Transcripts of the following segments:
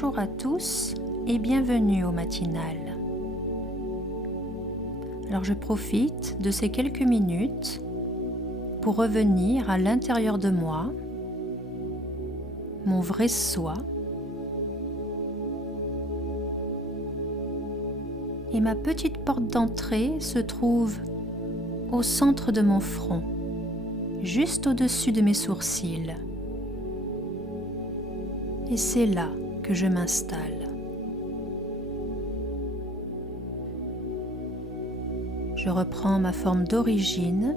Bonjour à tous et bienvenue au matinal. Alors je profite de ces quelques minutes pour revenir à l'intérieur de moi, mon vrai soi, et ma petite porte d'entrée se trouve au centre de mon front, juste au-dessus de mes sourcils. Et c'est là que je m'installe. Je reprends ma forme d'origine,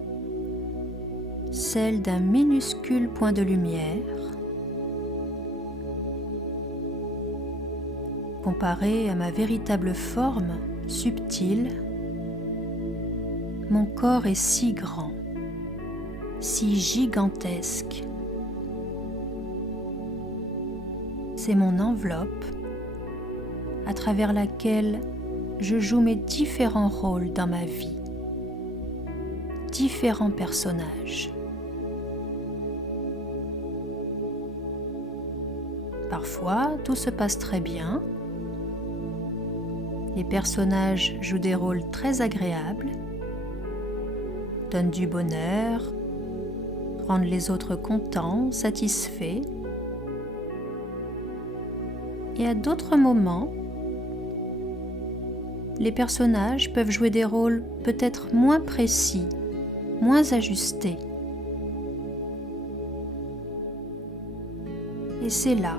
celle d'un minuscule point de lumière. Comparé à ma véritable forme subtile, mon corps est si grand, si gigantesque. C'est mon enveloppe à travers laquelle je joue mes différents rôles dans ma vie, différents personnages. Parfois, tout se passe très bien. Les personnages jouent des rôles très agréables, donnent du bonheur, rendent les autres contents, satisfaits. Et à d'autres moments, les personnages peuvent jouer des rôles peut-être moins précis, moins ajustés. Et c'est là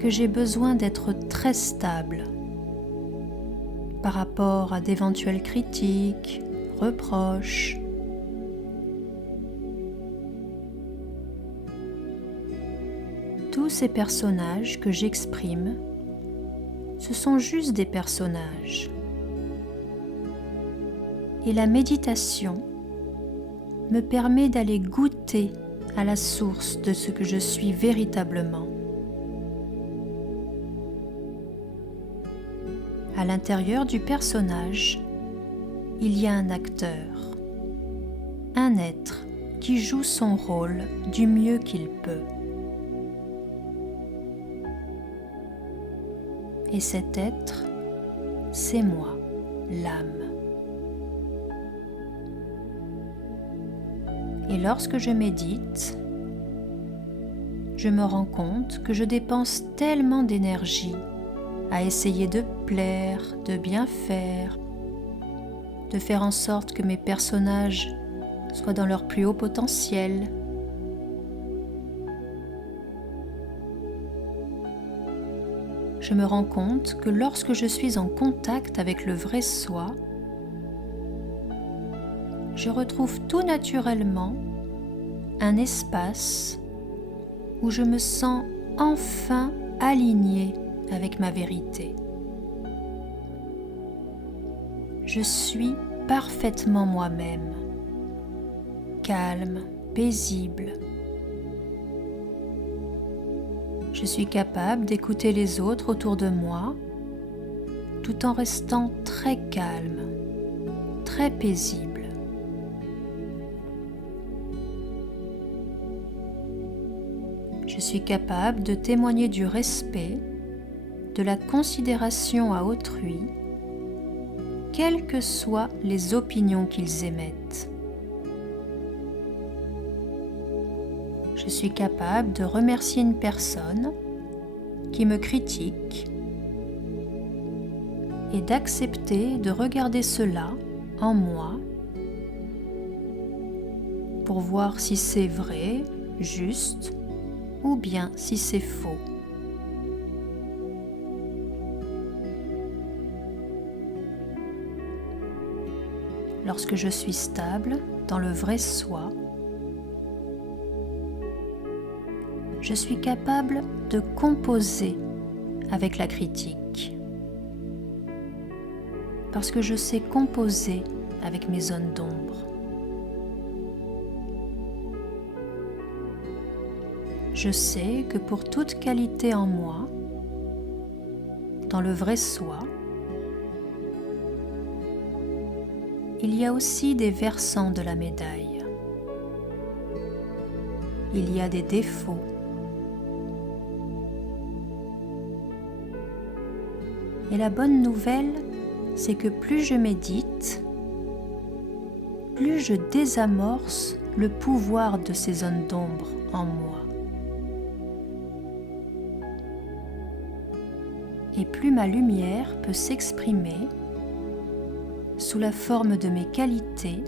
que j'ai besoin d'être très stable par rapport à d'éventuelles critiques, reproches. Tous ces personnages que j'exprime, ce sont juste des personnages. Et la méditation me permet d'aller goûter à la source de ce que je suis véritablement. À l'intérieur du personnage, il y a un acteur, un être qui joue son rôle du mieux qu'il peut. Et cet être, c'est moi, l'âme. Et lorsque je médite, je me rends compte que je dépense tellement d'énergie à essayer de plaire, de bien faire, de faire en sorte que mes personnages soient dans leur plus haut potentiel. Je me rends compte que lorsque je suis en contact avec le vrai soi, je retrouve tout naturellement un espace où je me sens enfin alignée avec ma vérité. Je suis parfaitement moi-même, calme, paisible. Je suis capable d'écouter les autres autour de moi tout en restant très calme, très paisible. Je suis capable de témoigner du respect, de la considération à autrui, quelles que soient les opinions qu'ils émettent. Je suis capable de remercier une personne qui me critique et d'accepter de regarder cela en moi pour voir si c'est vrai, juste, ou bien si c'est faux. Lorsque je suis stable dans le vrai soi, je suis capable de composer avec la critique, parce que je sais composer avec mes zones d'ombre. Je sais que pour toute qualité en moi, dans le vrai soi, il y a aussi des versants de la médaille. Il y a des défauts. Et la bonne nouvelle, c'est que plus je médite, plus je désamorce le pouvoir de ces zones d'ombre en moi. Et plus ma lumière peut s'exprimer sous la forme de mes qualités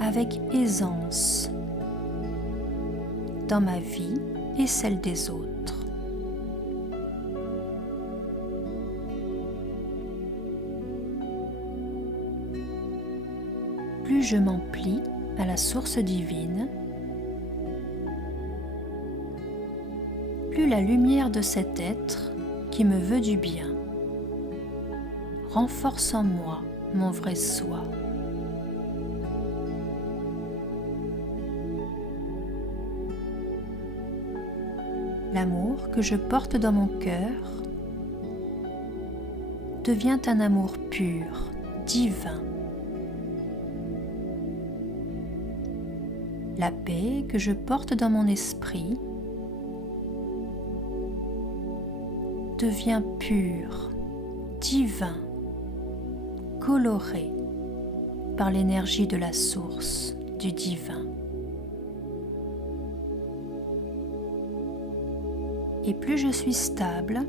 avec aisance dans ma vie et celle des autres. Plus je m'emplis à la source divine, plus la lumière de cet être qui me veut du bien renforce en moi mon vrai soi. L'amour que je porte dans mon cœur devient un amour pur, divin. La paix que je porte dans mon esprit devient pure, divin, coloré par l'énergie de la source du divin. Et plus je suis stable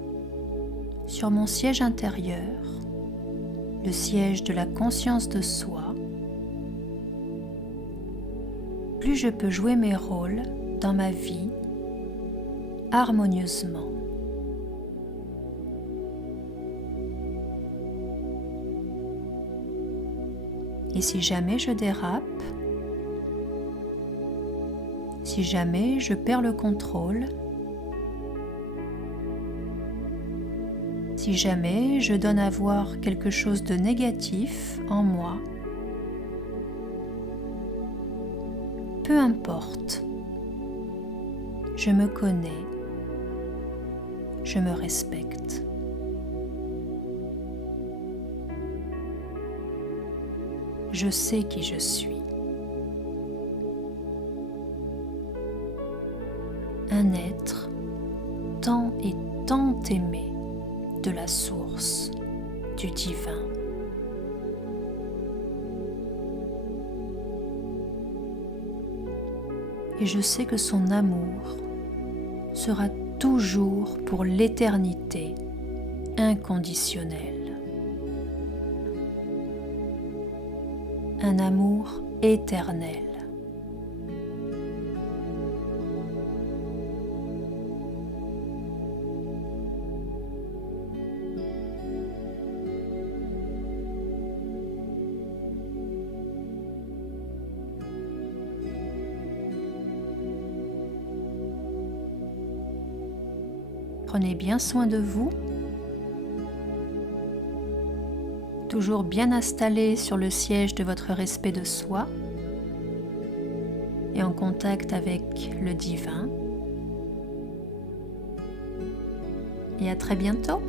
sur mon siège intérieur, le siège de la conscience de soi, plus je peux jouer mes rôles dans ma vie harmonieusement. Et si jamais je dérape, si jamais je perds le contrôle, si jamais je donne à voir quelque chose de négatif en moi, peu importe, je me connais, je me respecte. Je sais qui je suis. Un être tant et tant aimé de la source du divin. Et je sais que son amour sera toujours pour l'éternité inconditionnel. Un amour éternel. Prenez bien soin de vous, toujours bien installé sur le siège de votre respect de soi et en contact avec le divin. Et à très bientôt.